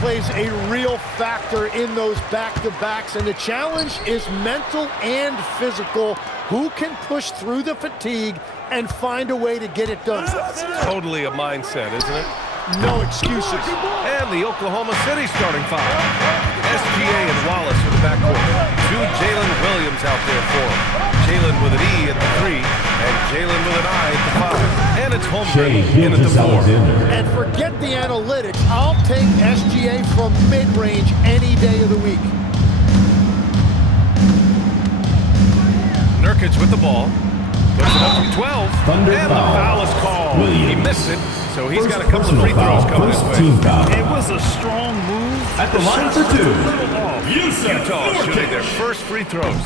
plays a real factor in those back-to-backs, and the challenge is mental and physical. Who can push through the fatigue and find a way to get it done? Totally a mindset, isn't it? No excuses. And the Oklahoma City starting five. SGA and Wallace in the backcourt. Two Jalen Williams out there for him. Jalen with an E at the 3, and Jalen with an I at the 5. And it's Holmgren in at the 4. And forget the analytics. I'll take SGA from mid-range any day of the week. Nurkic with the ball. Puts it up from 12. Thunder and the foul is called. Williams. He missed it, so he's got a couple of free throws coming his way. It was a strong move. At the line for 2. Utah shooting their first free throws.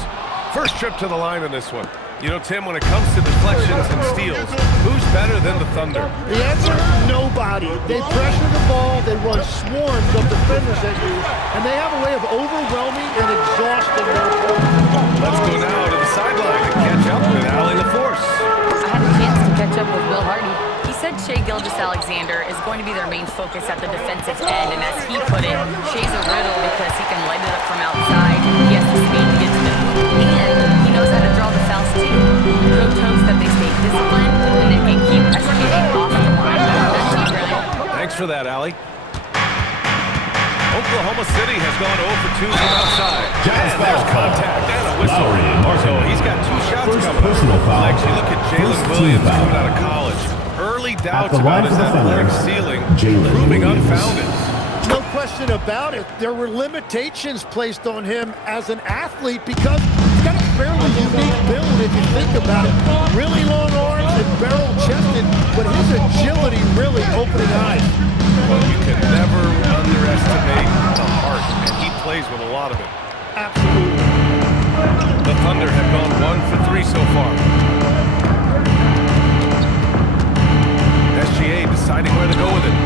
First trip to the line in this one. You know, Tim, when it comes to deflections and steals, who's better than the Thunder? The answer, nobody. They pressure the ball, they run swarms of defenders at you, and they have a way of overwhelming and exhausting their opponents. Let's go now to the sideline and catch up with Allie LaForce. I had a chance to catch up with Will Hardy. He said Shai Gilgeous-Alexander is going to be their main focus at the defensive end, and as he put it, Shai's a riddle because he can light it up from outside, he has the speed to get to the hoop, and he knows how to draw the fouls too. Coach hopes that they stay disciplined and they can keep SGA off the line. That's brilliant. Thanks for that, Allie. Oklahoma City has gone 0 for 2 from outside. And there's contact and a whistle. So he's got 2 shots coming up. Actually, look at Jalen Williams coming out of college. Early doubts about his athletic ceiling, proving unfounded. No question about it. There were limitations placed on him as an athlete because he's got a fairly unique build if you think about it. Really long arms and barrel-chested, but his agility really opening eyes. Well, you can never underestimate the heart, and he plays with a lot of it. Absolutely. The Thunder have gone 1 for 3 so far. SGA deciding where to go with it.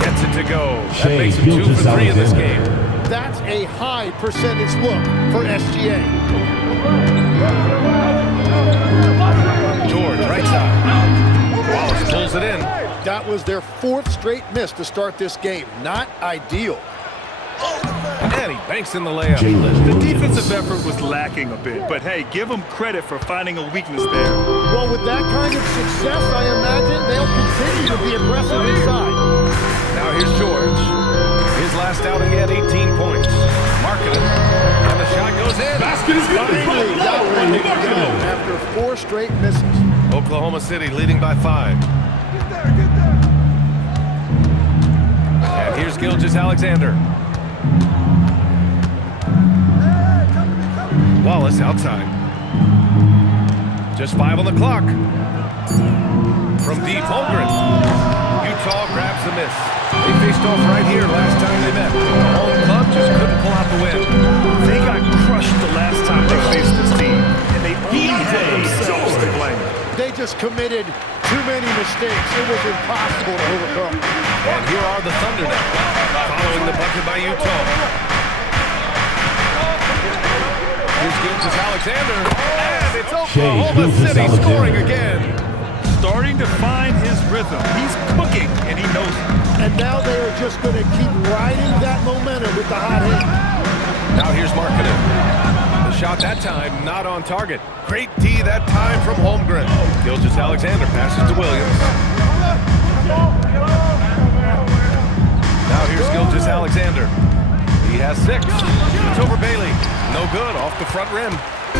Gets it to go. That makes him 2 for 3 in this game. That's a high percentage look for SGA. George, right side. Wallace pulls it in. That was their 4th straight miss to start this game. Not ideal. And he banks in the layup. The defensive effort was lacking a bit, but hey, give them credit for finding a weakness there. Well, with that kind of success, I imagine they'll continue to be aggressive inside. Now here's George. His last outing, he had 18 points. Marking it. And the shot goes in. Basket is good. Finally got one to go after 4 straight misses. Oklahoma City leading by 5. And here's Gilgeous-Alexander. Wallace outside. Just 5 on the clock. From deep, Holmgren. Utah grabs the miss. They faced off right here last time they met. The home club just couldn't pull out the win. They got crushed the last time they faced this team, and they only had themselves to blame. They just committed too many mistakes. It was impossible to overcome. And here are the Thunder now, following the bucket by Utah. Here's Gilgeous-Alexander, and it's Oklahoma City scoring again. Starting to find his rhythm. He's cooking, and he knows it. And now they are just going to keep riding that momentum with the hot hand. Now here's Markkanen. The shot that time not on target. Great D that time from Holmgren. Gilgeous-Alexander passes to Williams. Now here's Gilgeous-Alexander. He has 6. It's over Bailey. No good, off the front rim.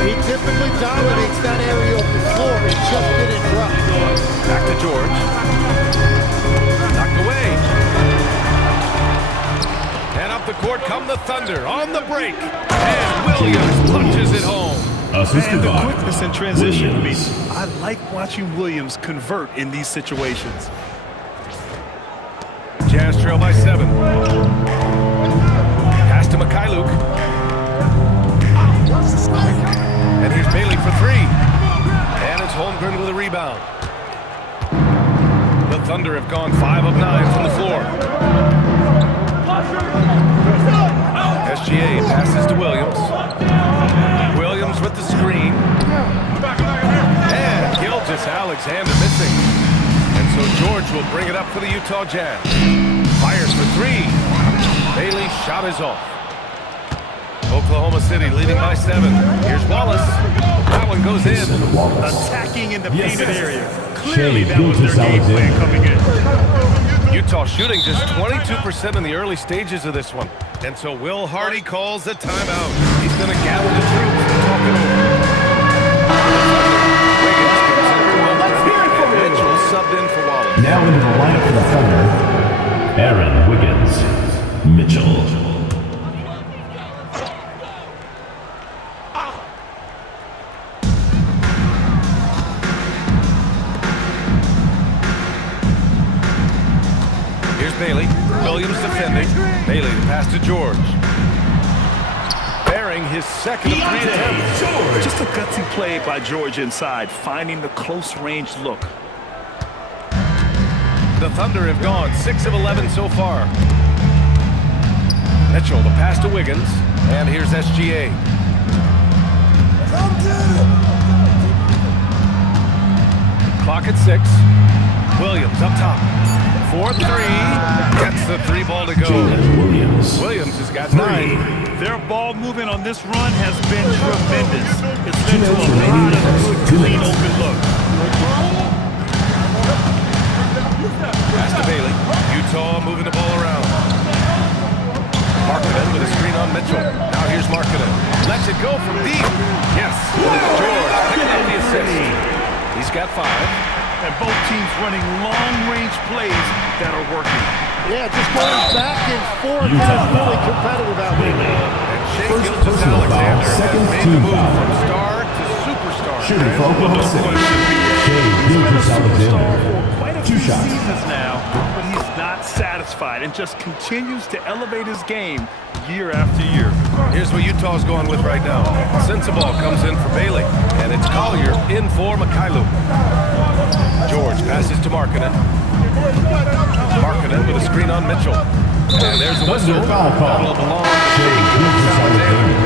He typically dominates that area of the floor. It just didn't drop. Back to George. Knocked away. And up the court come the Thunder on the break. And Williams punches it home. And the quickness in transition. I like watching Williams convert in these situations. Jazz trail by 7. Pass to Mikhailuk. And here's Bailey for 3. And it's Holmgren with a rebound. The Thunder have gone 5 of 9 from the floor. SGA passes to Williams. Williams with the screen. And Gilgeous-Alexander missing. And so George will bring it up for the Utah Jazz. Fires for three. Bailey's shot is off. Oklahoma City leading by 7. Here's Wallace. That one goes in. Attacking in the painted area. Clearly that was their game plan coming in. Utah shooting just 22% in the early stages of this one. And so Will Hardy calls a timeout. He's going to gather the troops and talk it over. Wiggins gives it to Will. Let's hear it from Mitchell subbed in for Wallace. Now into the lineup for the Thunder, Aaron Wiggins, Mitchell. Bailey. Williams defending. Bailey, the pass to George. Bearing his second of 3 attempts. Just a gutsy play by George inside, finding the close-range look. The Thunder have gone 6 of 11 so far. Mitchell, the pass to Wiggins. And here's SGA. Clock at 6. Williams up top. 4-3, gets the 3 ball to go. Williams has got 9. Their ball movement on this run has been tremendous. It's led to a lot of good, clean, open look. Pass to Bailey. Utah moving the ball around. Markkanen with a screen on Mitchell. Now here's Markkanen. Lets it go from deep. Yes, George picking up the assist. He's got 5. And both teams running long-range plays that are working. Yeah, just going back and forth. That's really competitive out here. And Shea Gilgeous-Alexander has made the move from star to superstar. Shooting for Oklahoma City. Shea Gilgeous-Alexander. Quite a 2 few shots. seasons now, but he's not satisfied and just continues to elevate his game year after year. Here's what Utah's going with right now. Sensabaugh comes in for Bailey, and it's Collier in for Mikhailu. George passes to Markkanen. Markkanen with a screen on Mitchell. And there's a whistle. That'll belong to Shea Gilgeous-Alexander.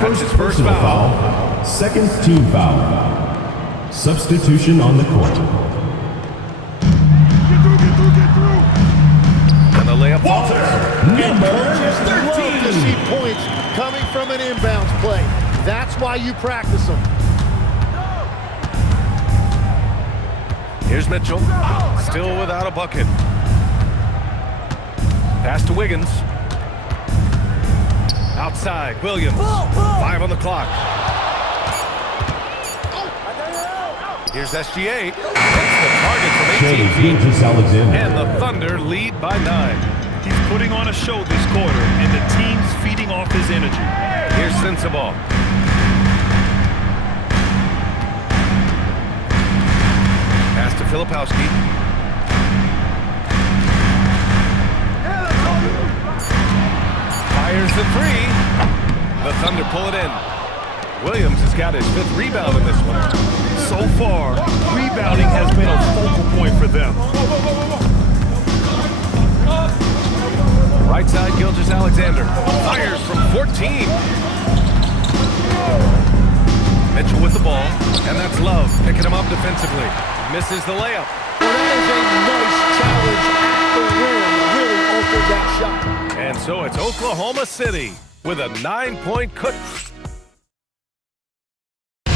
That's his first foul. Second team foul. Substitution on the court. And the layup falls. Coaches love to see points coming from an inbounds play. That's why you practice them. Here's Mitchell, still without a bucket. Pass to Wiggins. Outside, Williams. 5 on the clock. Here's SGA. Hits the target from 18 feet. And the Thunder lead by 9. He's putting on a show this quarter, and the team's feeding off his energy. Here's Sensabaugh. Pass to Filipowski. Fires the 3. The Thunder pull it in. Williams has got his 5th rebound in this one. So far, rebounding has been a focal point for them. Right side, Gilgeous-Alexander. Fires from 14. Mitchell with the ball, and that's Love picking him up defensively. Misses the layup. Well, that is a nice challenge at the rim. Really altered that shot. And so it's Oklahoma City with a 9-point cut. We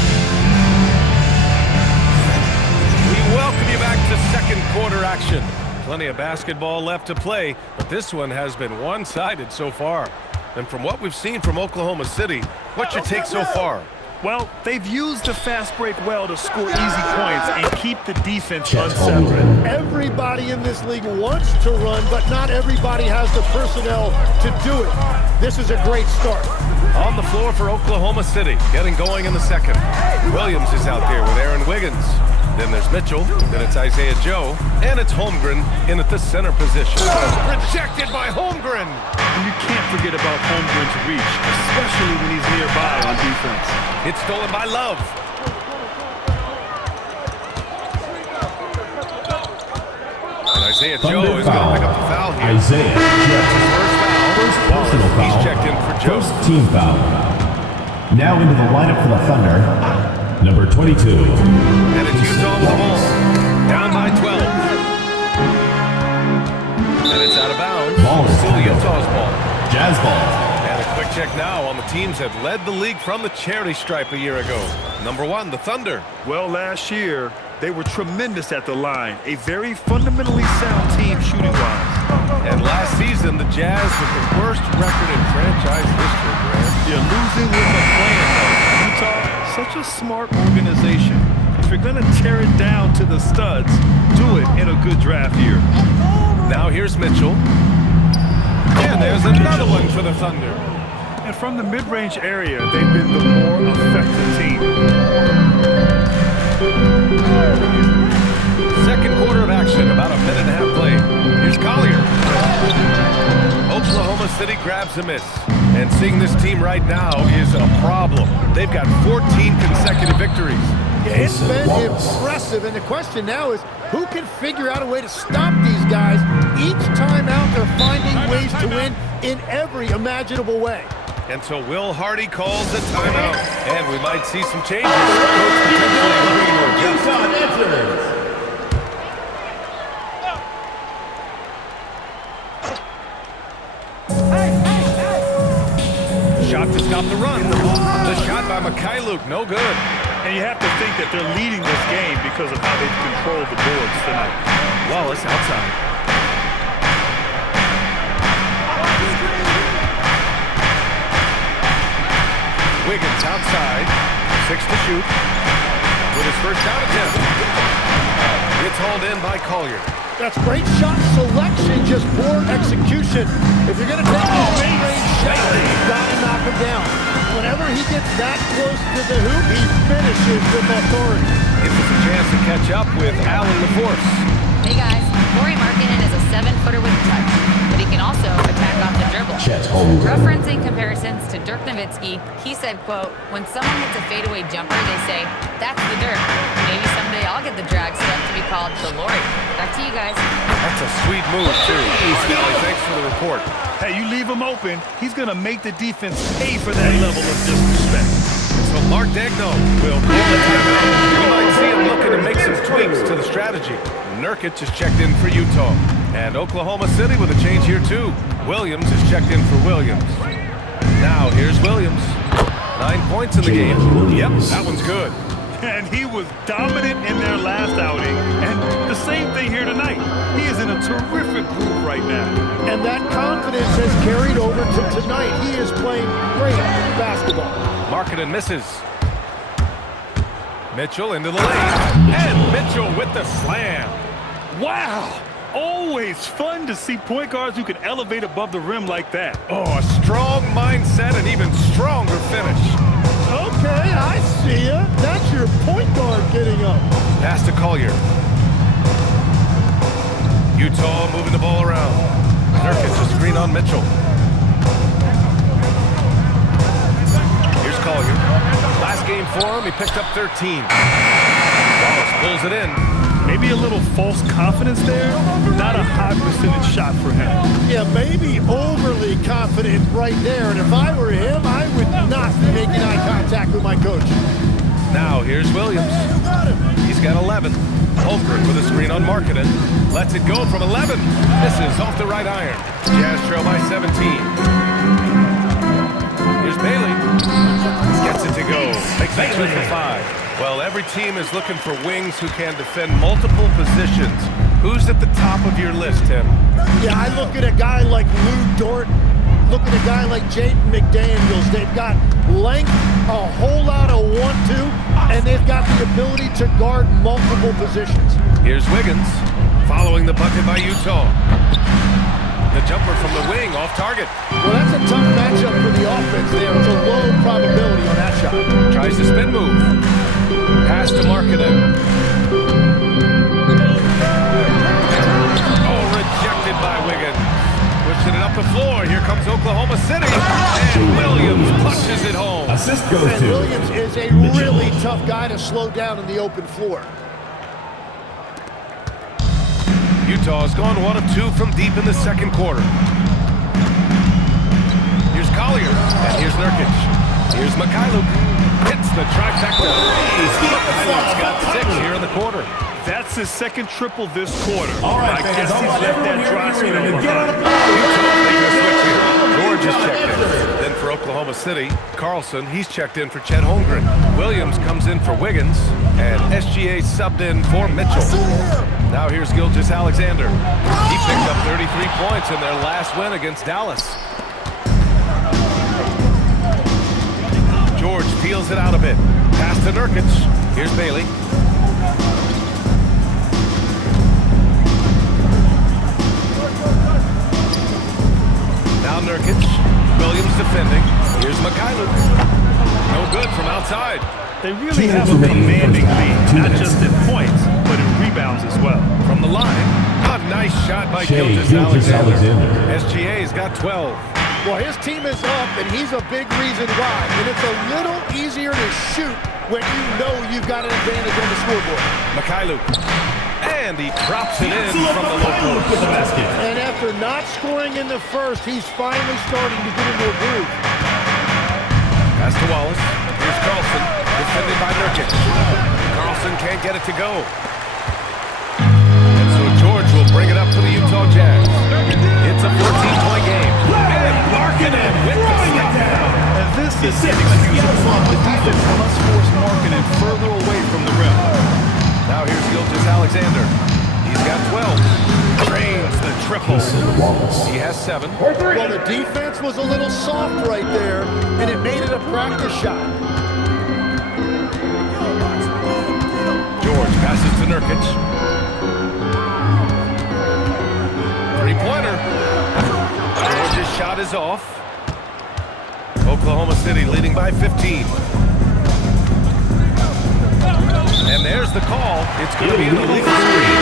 welcome you back to second quarter action. Plenty of basketball left to play, but this one has been one-sided so far. And from what we've seen from Oklahoma City, what's your take so far? Well, they've used the fast break well to score easy points and keep the defense unsettled. Everybody in this league wants to run, but not everybody has the personnel to do it. This is a great start. On the floor for Oklahoma City, getting going in the second. Williams is out there with Aaron Wiggins. Then there's Mitchell, then it's Isaiah Joe, and it's Holmgren in at the center position. Rejected by Holmgren! And you can't forget about Holmgren's reach, especially when he's nearby on defense. It's stolen by Love. And Isaiah Joe is going to pick up the foul here. Isaiah Joe. First Personal foul. He's checked in for Joe. First team foul. Now into the lineup for the Thunder, number 22. And it's Utah with the ball. Down by 12. And it's out of bounds. Utah's ball. Jazz ball. And a quick check now on the teams that led the league from the charity stripe a year ago. Number 1, the Thunder. Well, last year, they were tremendous at the line. A very fundamentally sound team shooting-wise. And last season, the Jazz with the worst record in franchise history, Grant. You're losing with a plan, though. Utah, such a smart organization. If you're going to tear it down to the studs, do it in a good draft year. Now here's Mitchell. And there's another one for the Thunder. And from the mid-range area, they've been the more effective team. Second quarter of action, about a minute and a half play. Here's Collier. Oklahoma City grabs a miss. And seeing this team right now is a problem. They've got 14 consecutive victories. Yeah, it's been impressive, and the question now is, who can figure out a way to stop these guys? Each time out, they're finding ways to win in every imaginable way. Until Will Hardy calls a timeout. And we might see some changes. Potentially looking to adjust. Utah enters. Shot to stop the run. The shot by Mikhailuk, no good. And you have to think that they're leading this game because of how they've controlled the boards tonight. Wallace outside. Wiggins outside. 6 to shoot. With his first shot attempt. It's hauled in by Collier. That's great shot selection, just poor execution. If you're going to take a mid-range shot, you've got to knock him down. Whenever he gets that close to the hoop, he finishes with authority. Gives us a chance to catch up with Allen LaForce. Hey guys, Lauri Markkanen is a 7-footer with touch, but he can also attack off the dribble. Referencing comparisons to Dirk Nowitzki, he said, quote, "When someone hits a fadeaway jumper, they say, that's the Dirk. Maybe someday I'll get the drag step to be called the Lauri." Back to you guys. That's a sweet move, too. All right, Allie, thanks for the report. Hey, you leave him open, he's going to make the defense pay for that level of disrespect. So Mark Degno will call the timeout. We might see him looking to make some tweaks to the strategy. Nurkic is checked in for Utah. And Oklahoma City with a change here, too. Williams is checked in for Williams. Now, here's Williams. 9 points in the game. Yep, that one's good. And he was dominant in their last outing. And the same thing here tonight. He is in a terrific group right now. And that confidence has carried over to tonight. He is playing great basketball. Markkanen misses. Mitchell into the lane. And Mitchell with the slam. Wow! Always fun to see point guards who can elevate above the rim like that. Oh, a strong mindset and even stronger finish. Okay, I see ya. That's your point guard getting up. Pass to Collier. Utah moving the ball around. Nurkic a screen on Mitchell. Here's Collier. Last game for him, he picked up 13. Wallace pulls it in. Maybe a little false confidence there. Not a high percentage shot for him. Yeah, maybe overly confident right there. And if I were him, I would not be making eye contact with my coach. Now here's Williams. He's got 11. Holmgren with a screen on Markkanen. Lets it go from 11. Misses off the right iron. Jazz trail by 17. Here's Bailey. Gets it to go. Makes it 2 for 5. Well, every team is looking for wings who can defend multiple positions. Who's at the top of your list, Tim? Yeah, I look at a guy like Lou Dort. Look at a guy like Jaden McDaniels. They've got length, a whole lot of 1-2, and they've got the ability to guard multiple positions. Here's Wiggins, following the bucket by Utah. The jumper from the wing, off target. Well, that's a tough matchup for the offense there. It's a low probability on that shot. Tries the spin move. Pass to Markkanen. Oh, rejected by Wiggins. Pushing it up the floor. Here comes Oklahoma City. And Williams punches it home. Assist goes And to Williams is a really tough guy to slow down in the open floor. Utah's gone 1 of 2 from deep in the second quarter. Here's Collier. And here's Nurkic. Here's Mikhailuk. Hits the trifecta. Mikhailuk's got 6 here in the quarter. That's his second triple this quarter. All right, I fans, guess I he's want left that everyone dry here spell to get on behind. George is checked in. Then for Oklahoma City, Carlson, he's checked in for Chet Holmgren. Williams comes in for Wiggins, and SGA subbed in for Mitchell. Now here's Gilgeous-Alexander. He picked up 33 points in their last win against Dallas. George peels it out a bit. Pass to Nurkic. Here's Bailey. Now Nurkic. Williams defending. Here's Mikhailuk. No good from outside. They really have a commanding lead, not just in points, but in rebounds as well. From the line, a nice shot by Shea Gilgeous-Alexander. Gilgeous-Alexander. SGA's got 12. Well, his team is up, and he's a big reason why. And it's a little easier to shoot when you know you've got an advantage on the scoreboard. Mikhailuk. And he drops it in from the low post. And after not scoring in the first, he's finally starting to get into a groove. Pass to Wallace. Here's Carlson, defended by Nurkic. Carlson can't get it to go. And so George will bring it up for the Utah Jazz. It's a 14-point game. And Markkanen with the stop. And this is inexcusable. The defense must force Markkanen further away from the rim. Now here's Gilgeous-Alexander. He's got 12. Drains the triple. He has 7. Well, the defense was a little soft right there, and it made it a practice shot. George passes to Nurkic. Three-pointer. George's shot is off. Oklahoma City leading by 15. And there's the call. It's going to be an illegal screen.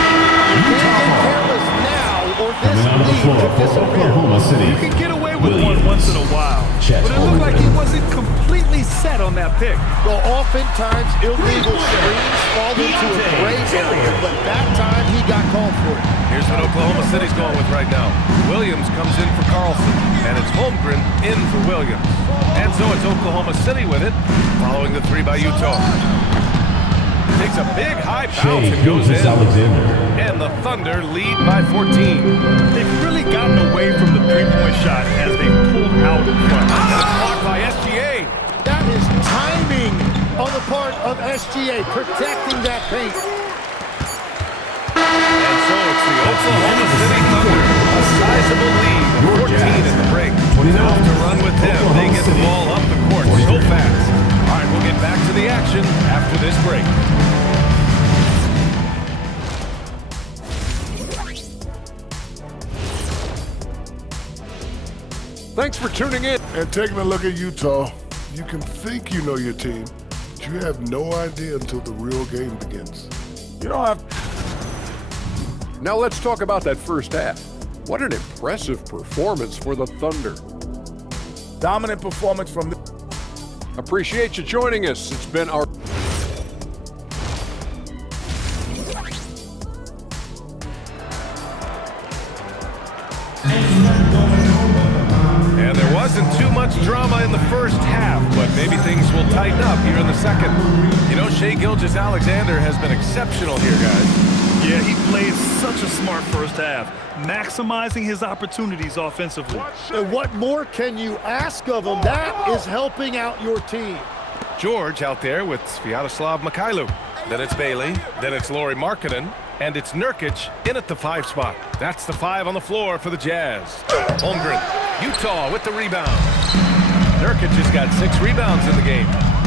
You can't get careless now, or this Coming out of the lead floor could for disappear. Oklahoma City. You can get away with Williams. one once in a while, Chet but it looked like he Holmgren. wasn't completely set on that pick. Well, oftentimes illegal screens fall into a gray area, but that time he got called for it. Here's what Oklahoma City's going with right now. Williams comes in for Carlson, and it's Holmgren in for Williams. And so it's Oklahoma City with it, following the 3 by Utah. Takes a big high bounce Shea and goes in. Gilgeous-Alexander. And the Thunder lead by 14. They've really gotten away from the three-point shot as they pulled out in front. It's blocked by SGA. That is timing on the part of SGA, protecting that paint. And so it's the Oklahoma City Thunder, a sizable lead of 14 in the break. Off to run with them. They get the ball up the court so fast. All right, we'll get back to the action after this break. Thanks for tuning in and taking a look at Utah. You can think you know your team, but you have no idea until the real game begins. You don't have... Now let's talk about that first half. What an impressive performance for the Thunder. Dominant performance from the... Appreciate you joining us. It's been our... And there wasn't too much drama in the first half, but maybe things will tighten up here in the second. You know, Shea Gilgeous-Alexander has been exceptional here, guys. Yeah, he played such a smart first half, maximizing his opportunities offensively. And what more can you ask of him? That is helping out your team. George out there with Sviatoslav Mikhailuk. Then it's Bailey, then it's Lauri Markkanen, and it's Nurkic in at the 5 spot. That's the 5 on the floor for the Jazz. Holmgren, Utah with the rebound. Nurkic has got 6 rebounds in the game.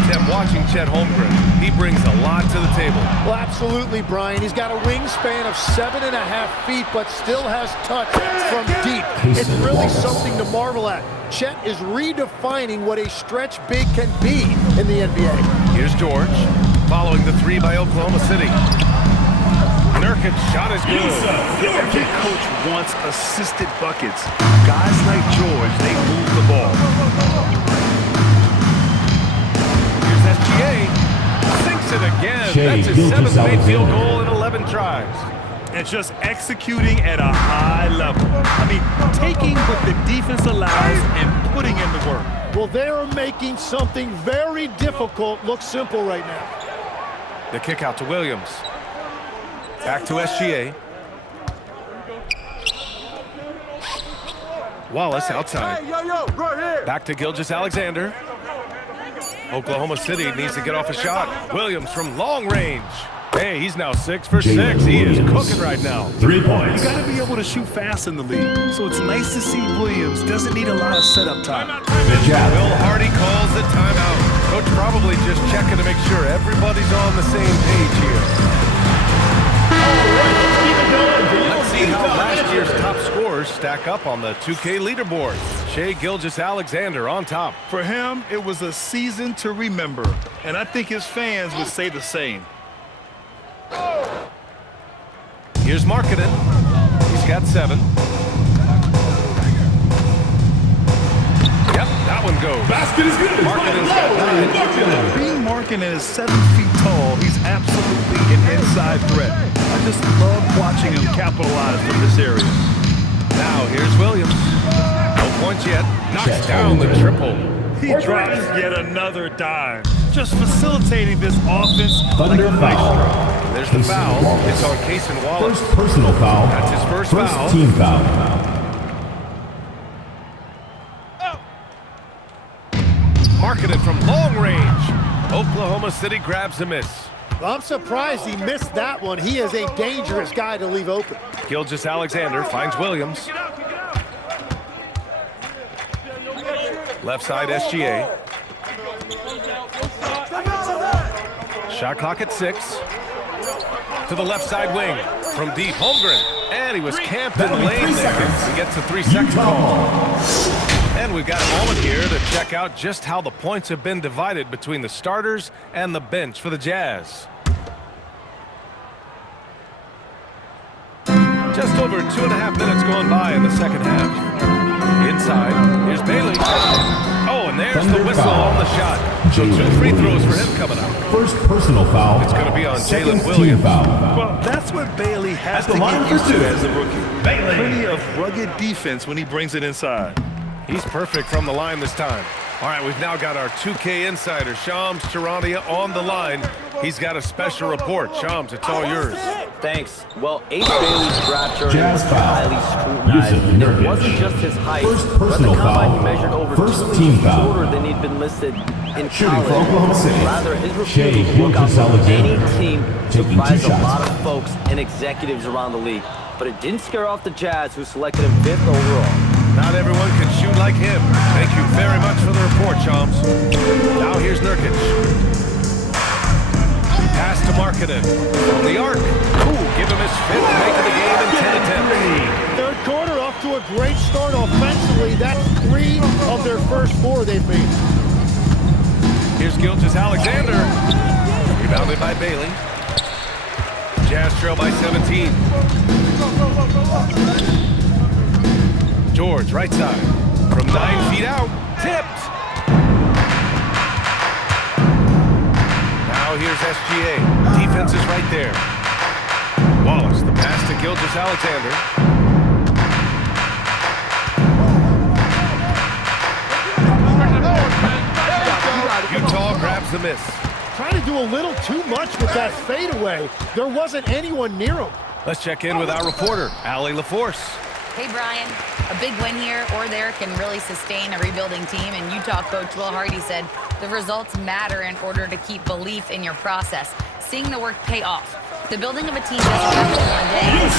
Tim, watching Chet Holmgren, he brings a lot to the table. Well, absolutely, Brian. He's got a wingspan of 7.5 feet, but still has touch from deep. It's really something to marvel at. Chet is redefining what a stretch big can be in the NBA. Here's George, following the 3 by Oklahoma City. Nurkic shot is good. Every coach wants assisted buckets. Guys like George, they move the ball. Here's SGA. Sinks it again. Shea That's his 7th made field Gilgeous-Alexander. goal in 11 tries. And just executing at a high level. I mean, taking what the defense allows and putting in the work. Well, they're making something very difficult look simple right now. The kick out to Williams. Back to SGA. Wallace outside. Back to Gilgeous-Alexander. Oklahoma City needs to get off a shot. Williams from long range. Hey, he's now 6 for 6. He is cooking right now. 3 points. You got to be able to shoot fast in the league. So it's nice to see Williams doesn't need a lot of setup time. Good job. Will Hardy calls the timeout. Coach probably just checking to make sure everybody's on the same page here. Let's see how last year's top scorers stack up on the 2K leaderboard. Shai Gilgeous-Alexander on top. For him, it was a season to remember. And I think his fans would say the same. Here's Markkanen. He's got 7. Yep, that one goes. Basket is good. Markkanen's got 9. Being Markkanen is 7 feet tall. He's absolutely an inside threat. I just love watching him capitalize from this area. Now here's Williams. No points yet. Knocks down the triple. He drops yet another dime. Just facilitating this offense like Thunder a foul. maestro. There's the foul. It's on Cason Wallace. First personal foul. That's his first foul. Team foul. Markkanen from long range. Oklahoma City grabs the miss. I'm surprised he missed that one. He is a dangerous guy to leave open. Gilgeous-Alexander finds Williams. Left side SGA. Shot clock at 6. To the left side wing. From deep, Holmgren. And he was camped in the lane there. He gets a 3-second call. And we've got a moment here to check out just how the points have been divided between the starters and the bench for the Jazz. Just over 2.5 minutes going by in the second half. Inside, here's Bailey. Oh, and there's the whistle on the shot. So 2 free throws for him coming up. First personal foul. It's going to be on Second Jalen Williams. team foul. Well, that's what Bailey has to the line get for used to 2. as a rookie. Bailey. Plenty of rugged defense when he brings it inside. He's perfect from the line this time. All right, we've now got our 2K insider, Shams Charania, on the line. He's got a special report. Shams, it's all yours. Thanks. Well, Ace Bailey's draft journey Jazz was foul. highly scrutinized. Yusuf It wasn't just his height, First but the personal combine foul. he measured over First 2 team inches foul. shorter than he'd been listed in Shooting college. for Oklahoma City. Rather, his Shai refusal to look out for any Gilgeous-Alexander. team Taking 2 surprised a shots. lot of folks and executives around the league. But it didn't scare off the Jazz, who selected him 5th overall. Not everyone can shoot like him. Thank you very much for the report, Shams. Now here's Nurkic. Pass to Markkanen. On the arc. Ooh, give him his 5th make of the game in 10 attempts. Third quarter off to a great start offensively. That's 3 of their first 4 they've made. Here's Gilgeous-Alexander. Rebounded by Bailey. Jazz trail by 17. George, right side. From 9 feet out. Tipped. Now here's SGA. Defense is right there. Wallace, the pass to Gilgeous-Alexander. Utah grabs the miss. Trying to do a little too much with that fadeaway. There wasn't anyone near him. Let's check in with our reporter, Allie LaForce. Hey, Brian. A big win here or there can really sustain a rebuilding team, and Utah coach Will Hardy said the results matter in order to keep belief in your process. Seeing the work pay off. The building of a team doesn't happen in one day. They're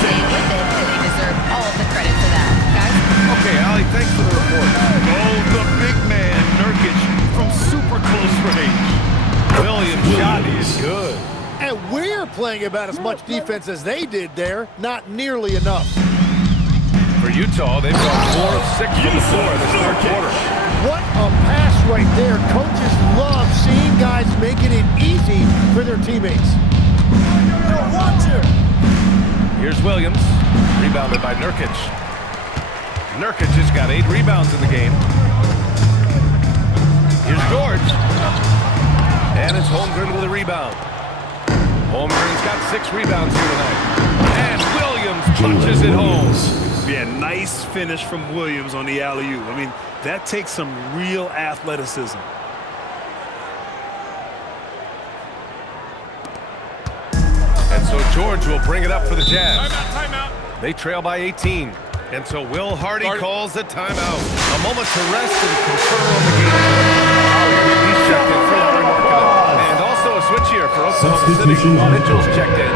staying with it, and they deserve all of the credit for that. Guys? Okay, Allie, thanks for the report. Oh, the big man, Nurkic, from super close range. Williams' shot is good. And we're playing about as much defense as they did there. Not nearly enough. For Utah, they've gone 4 of 6 from the floor in the third quarter. What a pass right there. Coaches love seeing guys making it easy for their teammates. Here's Williams, rebounded by Nurkic. Nurkic has got 8 rebounds in the game. Here's George. And it's Holmgren with a rebound. Holmgren's got 6 rebounds here tonight. And Williams punches it home. Yeah, nice finish from Williams on the alley-oop. I mean, that takes some real athleticism. And So George will bring it up for the Jazz. Timeout. They trail by 18. And so Will Hardy calls a timeout. A moment to rest and confer on the game. He's checked in for Larry Markkinen. And also a switch here for Oklahoma City. Mitchell's checked in.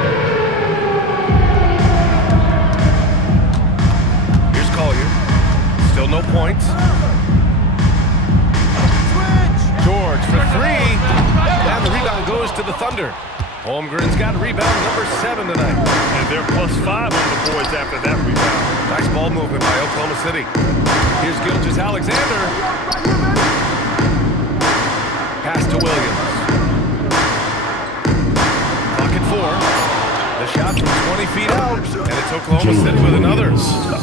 Here's Collier. Still no points. George for three. And the rebound goes to the Thunder. Holmgren's got rebound number 7 tonight. And they're +5 on the boards after that rebound. Nice ball movement by Oklahoma City. Here's Gilgeous-Alexander. Pass to Williams. Clock at 4. The shot from 20 feet out. And it's Oklahoma City with another.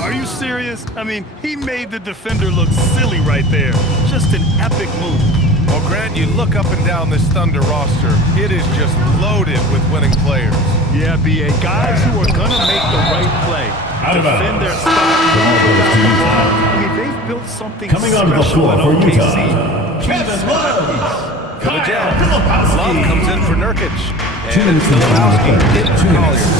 Are you serious? I mean, he made the defender look silly right there. Just an epic move. Well, Grant, you look up and down this Thunder roster. It is just loaded with winning players. Yeah, B.A. Guys who are going to make the right play. Defend their spot. I mean, they've built something coming special onto the floor for OKC. Utah. Kevin Love. For the Jazz. Love comes in for Nurkic. And it's Filipowski in for Collier.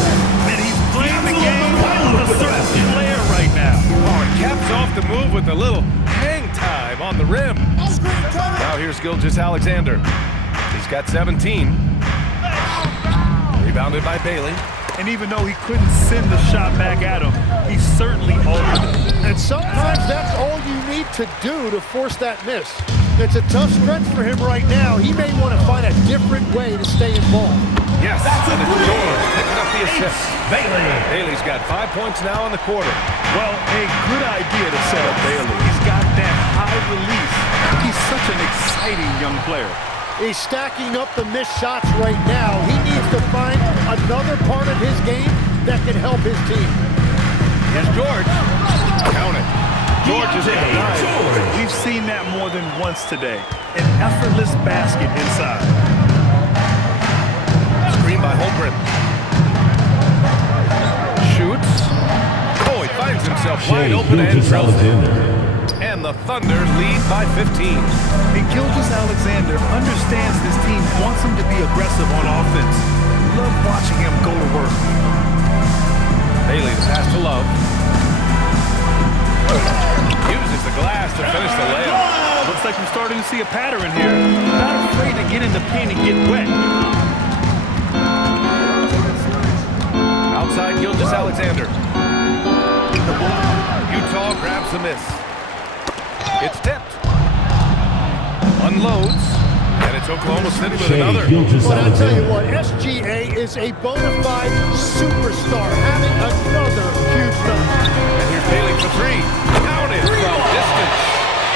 And he's playing the game with a certain player right now. Oh, and caps off the move with a little hang time on the rim. Now here's Gilgeous-Alexander. He's got 17. Rebounded by Bailey. And even though he couldn't send the shot back at him, he certainly altered it. And sometimes that's all you need to do to force that miss. It's a tough stretch for him right now. He may want to find a different way to stay involved. Yes, and it's George picking up the assist. Bailey's got 5 points now in the quarter. Well, a good idea to set up Bailey. He's got that high release. He's such an exciting young player. He's stacking up the missed shots right now. He needs to find another part of his game that can help his team. Here's George. Count it. George is in. We've seen that more than once today. An effortless basket inside. Screen by Holmgren. Shoots. Oh, he finds himself wide open and drills it. And the Thunder lead by 15. And Gilgeous-Alexander understands this team wants him to be aggressive on offense. Love watching him go to work. Bailey the pass to Love. Uses the glass to finish the layup. Looks like we're starting to see a pattern here. Not afraid to get in the paint and get wet. Outside Gilgeous-Alexander. Utah grabs the miss. It's tipped. Unloads. And it's Oklahoma City with another. But I'll tell you what, SGA is a bona fide superstar, having another huge night. And here's Bailey for three. Counted from distance.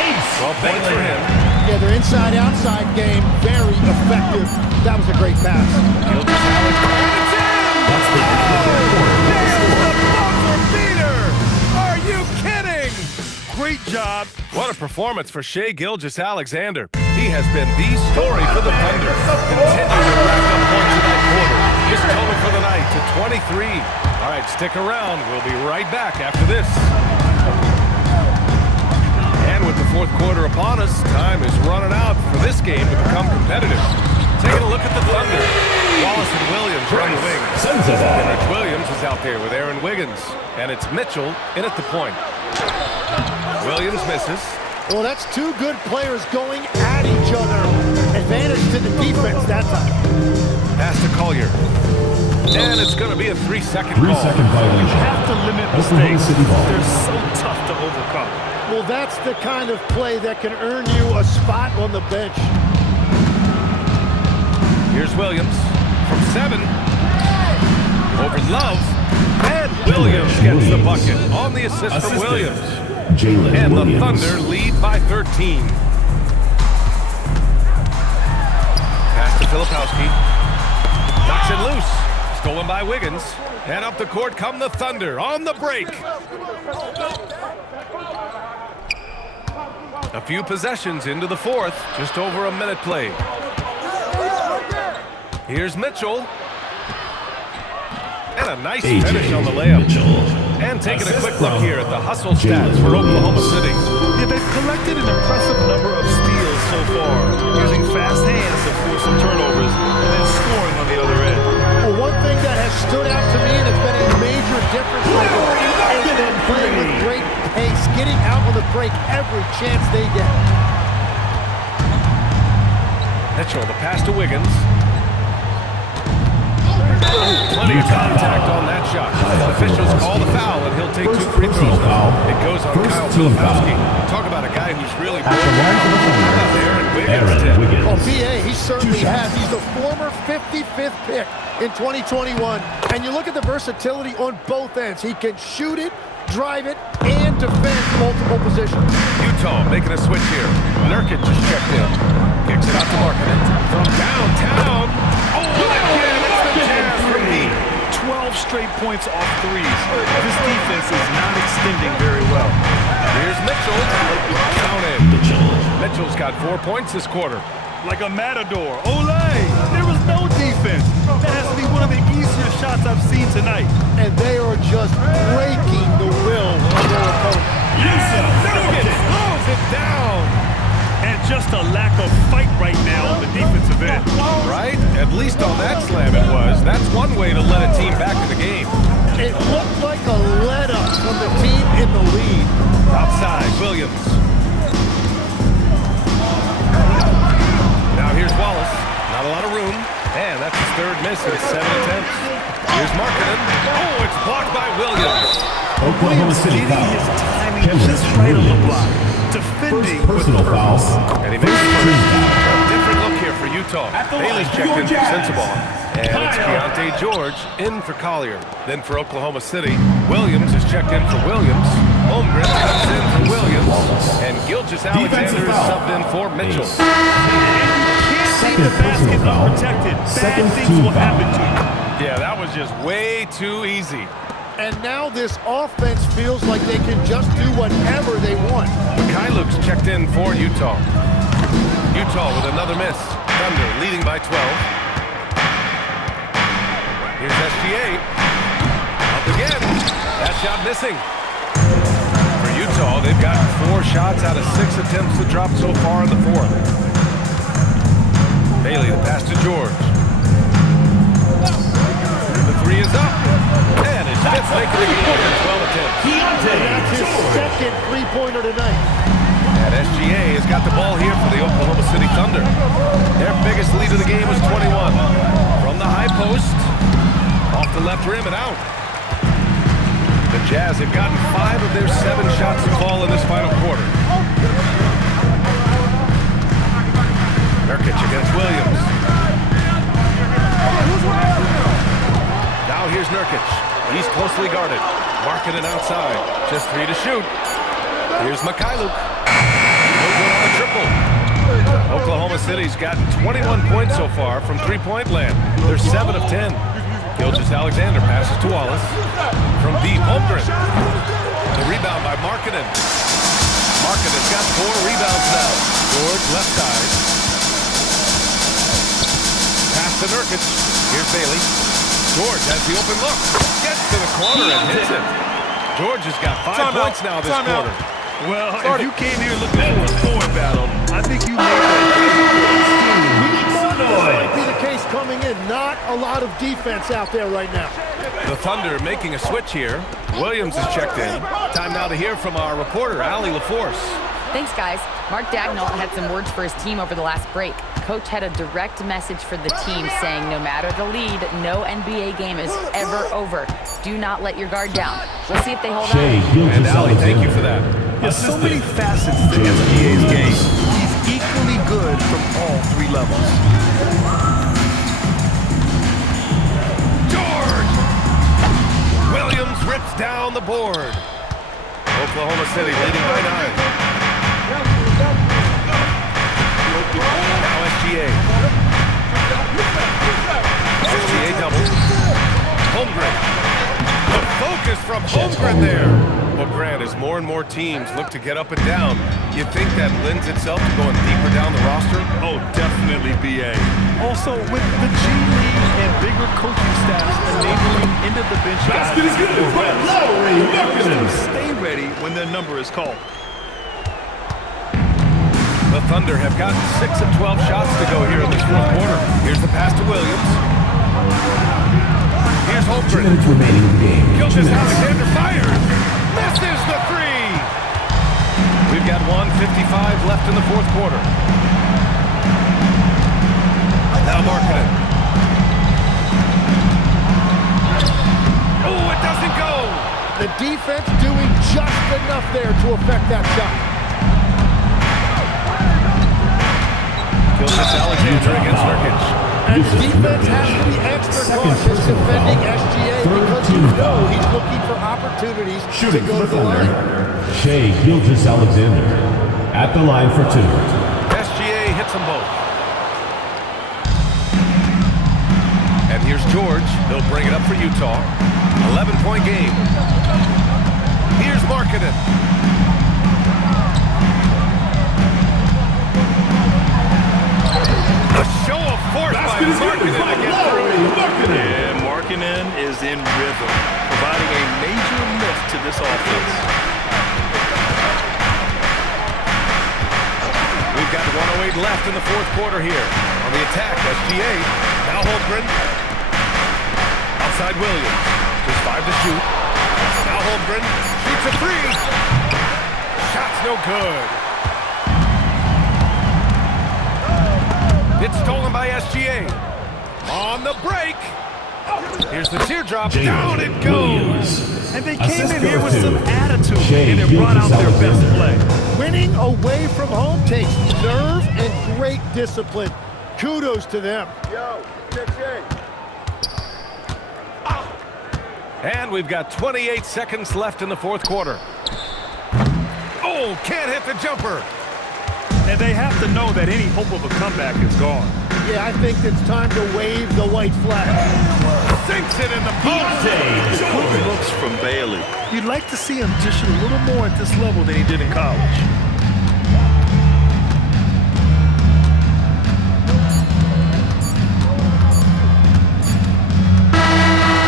Ace. 12 points for him. Yeah, their inside-outside game, very effective. That was a great pass. Gilgeous-Alexander. That's the buzzer beater. Are you kidding? Great job. What a performance for Shai Gilgeous-Alexander. He has been the story for the Thunder. Continuing to rack up points in that quarter. His total for the night to 23. All right, stick around. We'll be right back after this. And with the fourth quarter upon us, time is running out for this game to become competitive. Taking a look at the Thunder. Wallace and Williams run the wing. And Rich Williams is out there with Aaron Wiggins. And it's Mitchell in at the point. Williams misses. Well, that's two good players going at each other. Advantage to the defense that time. Pass to Collier. And it's going to be a 3-second call. 3-second violation. You have to limit Oklahoma mistakes. City ball. They're so tough to overcome. Well, that's the kind of play that can earn you a spot on the bench. Here's Williams from 7. Over Love. And Williams gets the bucket on the assist from Williams. And the Thunder lead by 13. Pass to Filipowski. Knocks it loose. Stolen by Wiggins. And up the court come the Thunder on the break. A few possessions into the fourth. Just over a minute played. Here's Mitchell. And a nice finish on the layup. And taking a quick look here at the hustle stats for Oklahoma City. Yeah, they've collected an impressive number of steals so far, using fast hands to force some turnovers and then scoring on the other end. Well, one thing that has break every chance they get. Mitchell, the pass to Wiggins. Plenty of contact on that shot. Officials call the foul, and he'll take 2 free throws now. It goes on Kyle Filipowski. Talk about a guy who's really At the line for the Thunder, Aaron Wiggins. Well, PA, he certainly has. He's the former 55th pick in 2021. And you look at the versatility on both ends. He can shoot it, drive it, and defend multiple positions. Utah making a switch here. Nurkic just checked in. Kicks it out to Markkanen. From downtown. Oh, again, it's the Jazz from deep. 12 straight points off threes. This defense is not extending very well. Here's Mitchell. Counted. Mitchell's got 4 points this quarter. Like a matador. Olay! There was no defense. That has to be one of the easier shots I've seen tonight. And they are just breaking the will of their opponent. Nurkic throws it down. And just a lack of fight right now on the defensive end. Right? At least on that slam it was. That's one way to let a team back in the game. It looked like a let-up from the team in the lead. Outside, Williams. Now here's Wallace. Not a lot of room. And that's his 3rd miss in 7 attempts. Here's Markkanen. Oh, it's blocked by Williams. Oklahoma City foul. His timing just right on the block. Defending personal foul. And he makes a different look here for Utah. Bailey's checked in for Sensabaugh. And it's Keontae George in for Collier. Then for Oklahoma City, Williams is checked in for Williams. Holmgren comes in for Williams. And Gilgeous-Alexander is subbed in for Mitchell. Second personal foul. Second team foul. Yeah, that was just way too easy. And now this offense feels like they can just do whatever they want. Mikhailuk's checked in for Utah. Utah with another miss. Thunder leading by 12. Here's SGA. Up again. That shot missing. For Utah, they've got 4 shots out of 6 attempts to drop so far in the 4th. Bailey, the pass to George. The 3 is up. And it's just making the game in 12 attempts. That's his second three-pointer tonight. And SGA has got the ball here for the Oklahoma City Thunder. Their biggest lead of the game was 21. From the high post, off the left rim and out. The Jazz have gotten 5 of their 7 shots to fall in this final quarter. Nurkic against Williams. Now here's Nurkic. He's closely guarded. Markkanen outside. Just 3 to shoot. Here's Mikhailuk. No good on the triple. Oklahoma City's gotten 21 points so far from 3-point land. They're 7 of 10. Gilgeous-Alexander passes to Wallace. From deep, Holmgren. The rebound by Markkanen. Markkanen's got 4 rebounds now. George left side. Pass to Nurkic. Here's Bailey. George has the open look. Gets to the corner and hits it. George has got 5 points now this quarter. Well, if you came here looking for a scoring battle, I think you made That might be the case coming in. Not a lot of defense out there right now. The Thunder making a switch here. Williams is checked in. Time now to hear from our reporter, Allie LaForce. Thanks, guys. Mark Dagnall had some words for his team over the last break. Coach had a direct message for the team saying no matter the lead, no NBA game is ever over. Do not let your guard down. We'll see if they hold on. And Allie, thank you for that. There's so many facets to SGA's game. He's equally good from all 3 levels. George! Williams rips down the board. Oklahoma City leading by 9. Now SGA. SGA double. Holmgren. The focus from Holmgren there. Well, Grant, as more and more teams look to get up and down, you think that lends itself to going deeper down the roster? Oh, definitely, BA. Also, with the G League and bigger coaching staffs enabling end-of-the-bench guys to stay ready when their number is called. The Thunder have gotten 6 of 12 shots to go here in this 4th quarter. Here's the pass to Williams. Here's Holmgren. 2 minutes remaining in the game. Gilgeous-Alexander fires. Misses the 3. 1:55 left in the fourth quarter. Now Markkanen. Oh, it doesn't go. The defense doing just enough there to affect that shot. Gilgeous-Alexander against Nurkic. And the defense has to be extra cautious defending SGA because you know he's looking for opportunities to go to the line. Shai Gilgeous-Alexander at the line for 2. SGA hits them both. And here's George. He'll bring it up for Utah. 11-point game. Here's Markkanen. A show of force by Markkanen to get through. Yeah, Markkanen is in rhythm, providing a major lift to this offense. We've got 1:08 left in the fourth quarter here. On the attack, SGA. Now Holmgren. Outside Williams. Just 5 to shoot. Now Holmgren shoots a 3. Shot's no good. It's stolen by SGA. On the break. Here's the teardrop. Down it goes. And they came in here with some attitude, and it brought out their best play. Winning away from home takes nerve and great discipline. Kudos to them. And we've got 28 seconds left in the fourth quarter. Oh, can't hit the jumper. And they have to know that any hope of a comeback is gone. Yeah, I think it's time to wave the white flag. Sinks it in the post. Good looks from Bailey. You'd like to see him dish it a little more at this level than he did in college.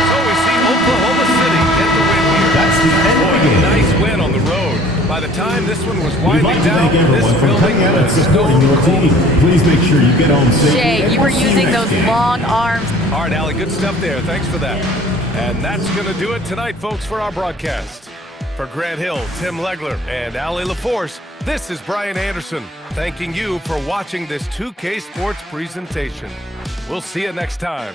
So we see Oklahoma City get the win here. That's the end of the game. Nice win on the road. By the time this one was We'd winding like to down, thank everyone this for building coming out and was supporting your team. Please make sure you get home safe. Shai, you were using those long arms. All right, Allie, good stuff there. Thanks for that. And that's going to do it tonight, folks, for our broadcast. For Grant Hill, Tim Legler, and Allie LaForce, this is Brian Anderson, thanking you for watching this 2K Sports presentation. We'll see you next time.